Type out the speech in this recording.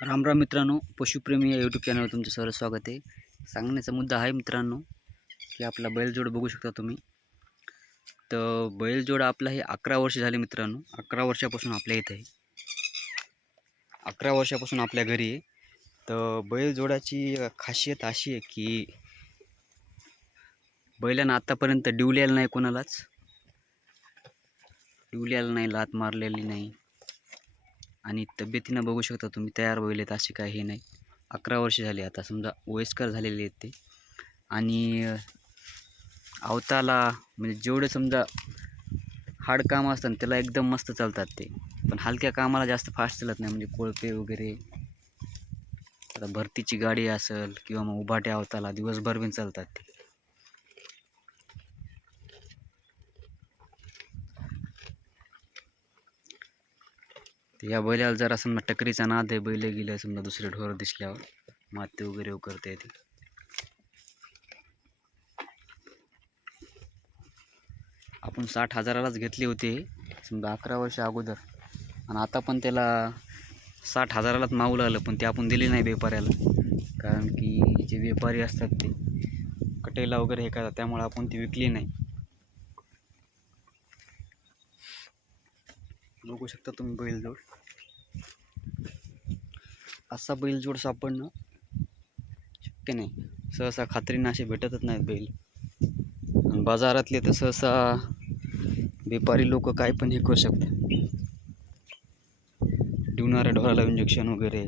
रामराम मित्रांनो, पशुप्रेमी या यूट्यूब चॅनलवर तुमचं सर्व स्वागत आहे. सांगण्याचा मुद्दा आहे मित्रांनो, की आपला बैलजोड बघू शकता तुम्ही. तर बैलजोड आपला हे 11 वर्ष झाले मित्रांनो. 11 वर्षापासून आपल्या इथे आहे. 11 वर्षापासून आपल्या घरी आहे. तर बैलजोडाची खासियत अशी आहे की बैलांना आत्तापर्यंत डिवलेलं नाही कोणालाच. डिवलेलं नाही, लात मारलेली नाही. आणि तब्येतीनं बघू शकता तुम्ही तयार बैल आहेत, असे काही हे नाही. 11 वर्ष झाली आता, समजा वयस्कर झालेले आहेत ते. आणि अवताला म्हणजे जेवढे समजा हार्ड काम असतं त्याला एकदम मस्त चालतात ते. पण हलक्या कामाला जास्त फास्ट चालत नाही, म्हणजे कोळपे वगैरे, आता भरतीची गाडी असेल किंवा मग उभाट्या अवताला दिवसभर बिन चालतात ते. या बैलाला जरा समजा टकरीचा नाद आहे, बैल गेले समजा दुसरे ढोर दिसल्यावर माती वगैरे करता येते. आपण 60,000लाच घेतले होते समजा 11 वर्ष अगोदर, आणि आता पण त्याला 60,000लाच मावलं आलं, पण ते आपण दिले नाही व्यापाऱ्याला. कारण की जे व्यापारी असतात ते कटेला वगैरे हे करतात, त्यामुळे आपण ती विकली नाही. बघू शकता तुम्ही बैलजोड. असा बैलजोड सापडणं शक्य नाही, सहसा खात्रीनं असे भेटतच नाहीत बैल. आणि बाजारातले तर सहसा व्यापारी लोक काय पण हे करू शकतात. डिवणाऱ्या ढोराला इंजेक्शन वगैरे